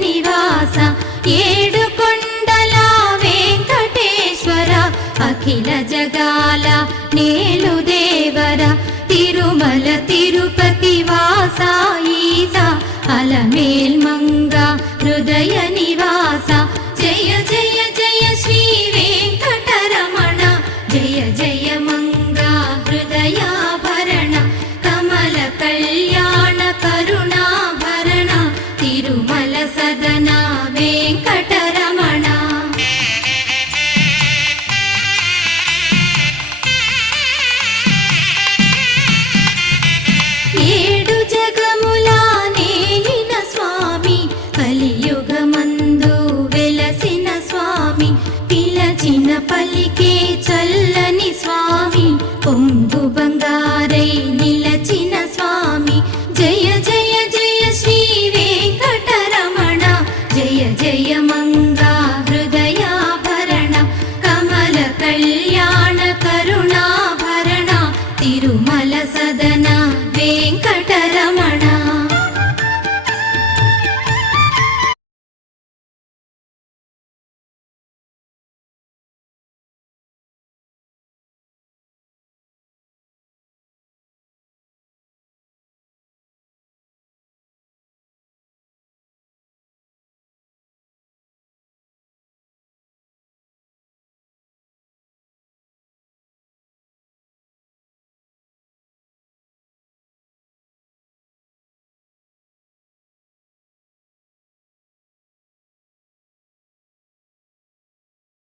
నివాస ఏడు కొండల వెంకటేశ్వర అఖిల జగాల నేలు దేవర తిరుమల తిరుపతి వాస ఈస అలమేల్ మంగ హృదయ నివాస జయ జయ జయ శ్రీ వెంకటరమణ జయ జయ మంగ హృదయాభరణ కమల కళ్యాణ కరుణాభరణ తిరుమల సదన వెంకటరమణ. ఏడు జగముల నేలిన స్వామి కలియుగమందు వెలసిన స్వామి పిలచిన పలికే